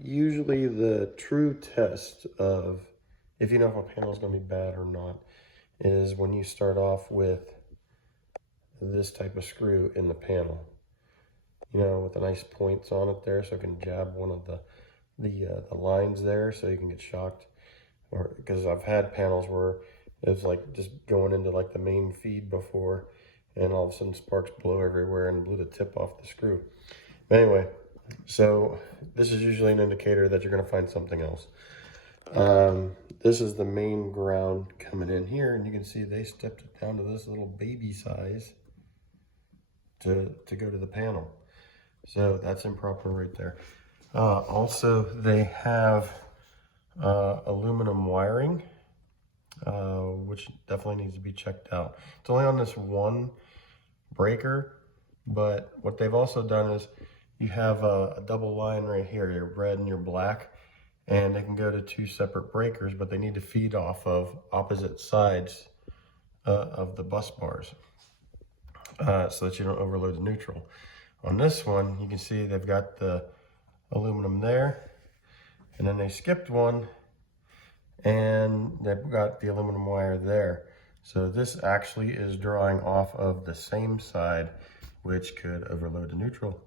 Usually the true test of if you know if a panel is going to be bad or not is when you start off with this type of screw in the panel, you know, with the nice points on it there, so it can jab one of the lines there, so you can get shocked. Or because I've had panels where it's like just going into like the main feed before, and all of a sudden sparks blow everywhere and blew the tip off the screw. But anyway, so this is usually an indicator that you're going to find something else. This is the main ground coming in here, and you can see they stepped it down to this little baby size to go to the panel. So that's improper right there. Also, they have aluminum wiring, which definitely needs to be checked out. It's only on this one breaker, but what they've also done is you have a double line right here, your red and your black, and they can go to two separate breakers, but they need to feed off of opposite sides of the bus bars so that you don't overload the neutral. On this one, you can see they've got the aluminum there, and then they skipped one, and they've got the aluminum wire there. So this actually is drawing off of the same side, which could overload the neutral.